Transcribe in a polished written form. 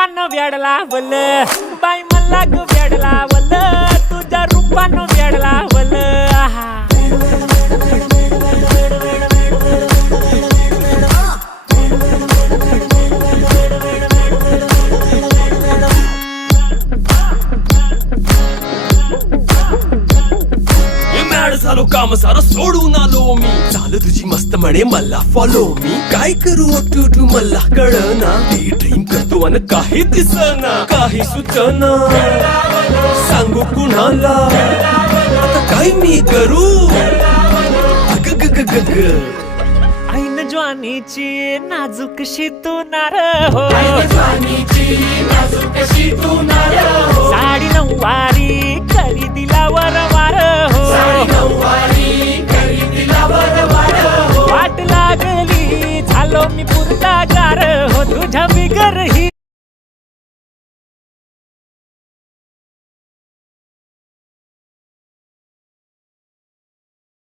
रूपानं वेड लावल बाई मला ग वेड लावल तुझ्या रूपानं वेड लावल झालो काम सारं सोडून आलो मी चाल तुझी मस्त म्हणे मला फॉलो मी काय करू टू मला कळना ती ड्रीम करतो आणि काही दिसना काही सुचना सांगू कुणाला आता काय मी करू अग ग ग ग ग ऐन ज्वानीची नाजूकशी तू नार हो साडी नऊवारी करी दिला वरवार हो वाट लागली झालो मी पुरता गार हो तुझ्या बिगर